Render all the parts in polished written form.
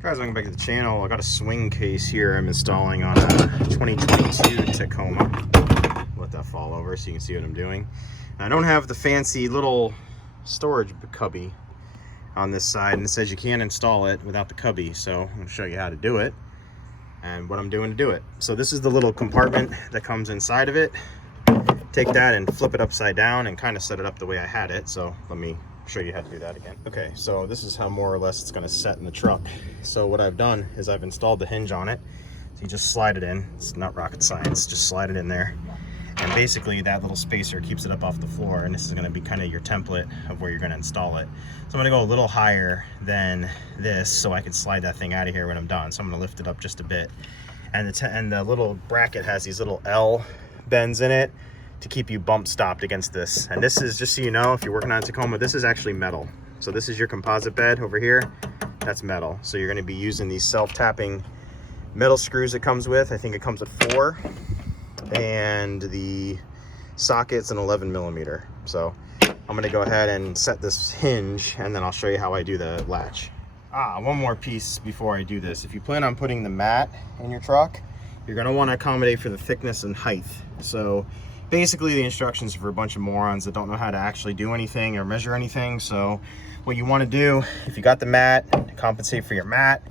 Guys, welcome back to the channel. I got a swing case here I'm installing on a 2022 Tacoma. Let that fall over so you can see what I'm doing. I don't have the fancy little storage cubby on this side, and it says you can't install it without the cubby, so I'm going to show you how to do it and what I'm doing to do it. So this is the little compartment that comes inside of it. Take that and flip it upside down and kind of set it up the way I had it. So let me show you how to do that again. Okay, so this is how more or less it's going to set in the truck. So what I've done is I've installed the hinge on it. So you just slide it in. It's not rocket science, just slide it in there, and basically that little spacer keeps it up off the floor, and this is going to be kind of your template of where you're going to install it. So I'm going to go a little higher than this so I can slide that thing out of here when I'm done. So I'm going to lift it up just a bit, and the little bracket has these little L bends in it to keep you bump stopped against this. And this is, just so you know, if you're working on Tacoma, this is actually metal. So this is your composite bed over here, that's metal. So you're going to be using these self-tapping metal screws it comes with. I think it comes with 4, and the socket's an 11mm. So I'm going to go ahead and set this hinge, and then I'll show you how I do the latch. One more piece before I do this. If you plan on putting the mat in your truck, you're going to want to accommodate for the thickness and height. So basically the instructions are for a bunch of morons that don't know how to actually do anything or measure anything. So what you want to do, if you got the mat, to compensate for your mat,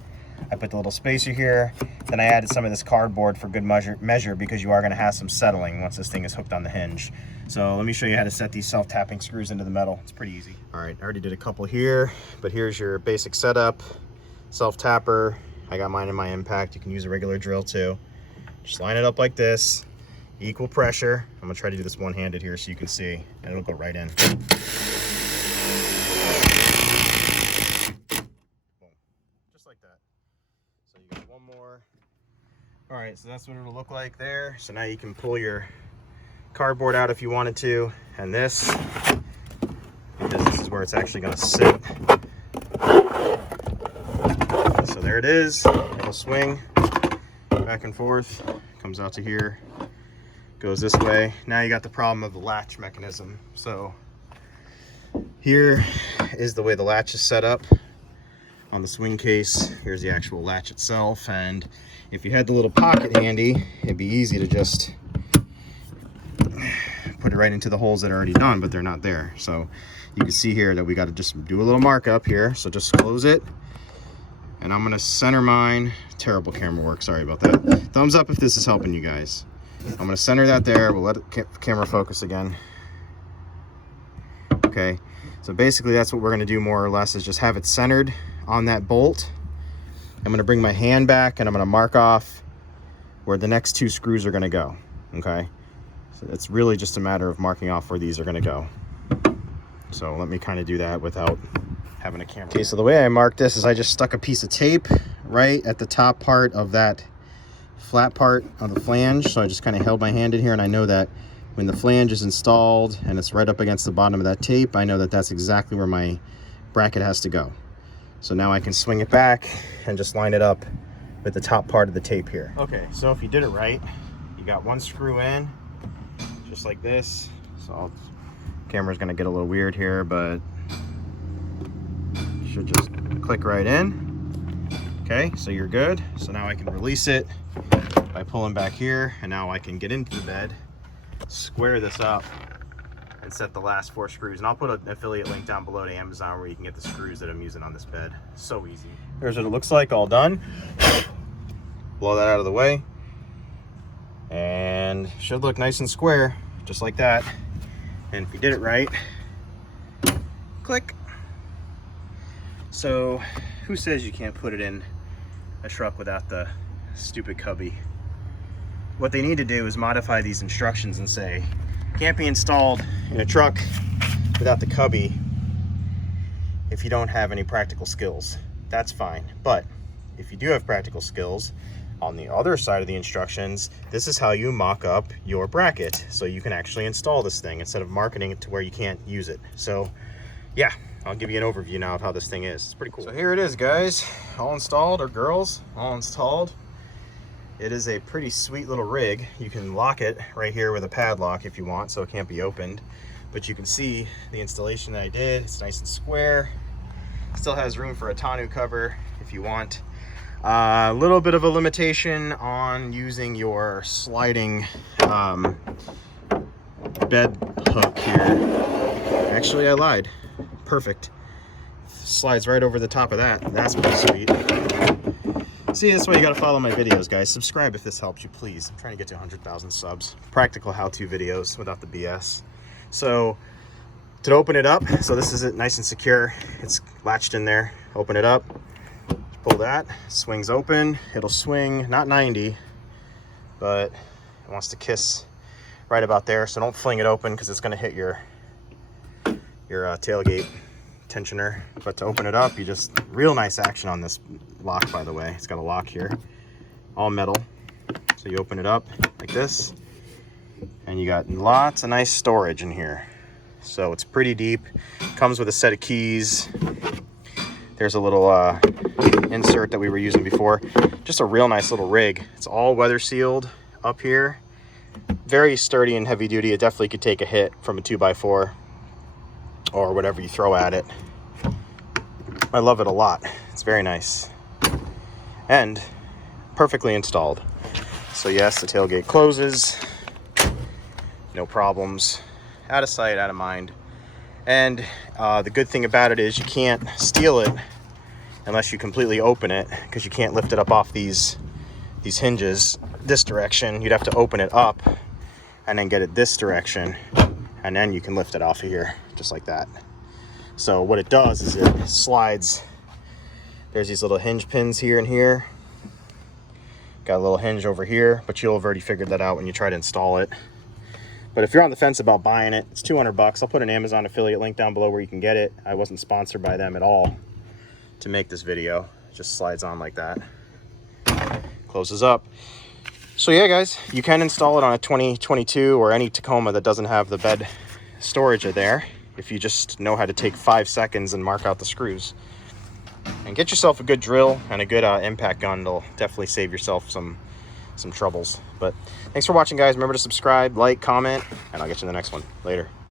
I put the little spacer here. Then I added some of this cardboard for good measure because you are going to have some settling once this thing is hooked on the hinge. So let me show you how to set these self-tapping screws into the metal. It's pretty easy. All right, I already did a couple here, but here's your basic setup. Self-tapper. I got mine in my impact. You can use a regular drill too. Just line it up like this. Equal pressure. I'm gonna try to do this one-handed here so you can see, and it'll go right in. Boom. Just like that. So you got one more. All right, so that's what it'll look like there. So now you can pull your cardboard out if you wanted to, and this, because this is where it's actually gonna sit. So there it is. It'll swing back and forth, comes out to here, goes this way. Now you got the problem of the latch mechanism. So here is the way the latch is set up on the swing case. Here's the actual latch itself, and if you had the little pocket handy, it'd be easy to just put it right into the holes that are already done, but they're not there. So you can see here that we got to just do a little markup here. So just close it, and I'm gonna center mine. Terrible camera work, sorry about that. Thumbs up if this is helping you guys. I'm going to center that there. We'll let the camera focus again. Okay, so basically that's what we're going to do more or less, is just have it centered on that bolt. I'm going to bring my hand back and I'm going to mark off where the next 2 screws are going to go. Okay, so it's really just a matter of marking off where these are going to go. So let me kind of do that without having a camera. Okay, so the way I marked this is I just stuck a piece of tape right at the top part of that flat part of the flange. So I just kind of held my hand in here, and I know that when the flange is installed and it's right up against the bottom of that tape, I know that that's exactly where my bracket has to go. So now I can swing it back and just line it up with the top part of the tape here. Okay, so if you did it right, you got 1 screw in just like this. So camera's gonna get a little weird here, but should just click right in. Okay, so you're good. So now I can release it by pulling back here, and now I can get into the bed, square this up, and set the last 4 screws. And I'll put an affiliate link down below to Amazon where you can get the screws that I'm using on this bed. So easy. Here's what it looks like all done. Blow that out of the way, and should look nice and square, just like that. And if you did it right, click. So who says you can't put it in a truck without the stupid cubby? What they need to do is modify these instructions and say, can't be installed in a truck without the cubby if you don't have any practical skills. That's fine. But if you do have practical skills, on the other side of the instructions, this is how you mock up your bracket so you can actually install this thing instead of marketing it to where you can't use it. So yeah, I'll give you an overview now of how this thing is. It's pretty cool. So here it is, guys, all installed, or girls, all installed. It is a pretty sweet little rig. You can lock it right here with a padlock if you want, so it can't be opened. But you can see the installation that I did. It's nice and square. Still has room for a tonneau cover if you want. A little bit of a limitation on using your sliding bed hook here. Actually, I lied. Perfect. Slides right over the top of that. That's pretty sweet. See, that's why you gotta follow my videos, guys. Subscribe if this helps you, please. I'm trying to get to 100,000 subs. Practical how-to videos without the BS. So, to open it up, so this is it, nice and secure. It's latched in there. Open it up. Pull that. Swings open. It'll swing, not 90, but it wants to kiss right about there. So don't fling it open because it's gonna hit your tailgate tensioner. But to open it up, you just, real nice action on this lock, by the way. It's got a lock here, all metal. So you open it up like this, and you got lots of nice storage in here. So it's pretty deep. Comes with a set of keys. There's a little insert that we were using before. Just a real nice little rig. It's all weather sealed up here. Very sturdy and heavy duty. It definitely could take a hit from a 2x4 or whatever you throw at it. I love it a lot. It's very nice and perfectly installed. So yes, the tailgate closes, no problems, out of sight, out of mind. And the good thing about it is you can't steal it unless you completely open it, because you can't lift it up off these hinges this direction. You'd have to open it up and then get it this direction, and then you can lift it off of here just like that. So what it does is it slides. There's these little hinge pins here and here. Got a little hinge over here, but you'll have already figured that out when you try to install it. But if you're on the fence about buying it, it's 200 bucks. I'll put an Amazon affiliate link down below where you can get it. I wasn't sponsored by them at all to make this video. It just slides on like that. Closes up. So yeah, guys, you can install it on a 2022 or any Tacoma that doesn't have the bed storage there, if you just know how to take 5 seconds and mark out the screws. And get yourself a good drill and a good impact gun. It'll definitely save yourself some troubles. But thanks for watching, guys. Remember to subscribe, like, comment, and I'll get you in the next one. Later.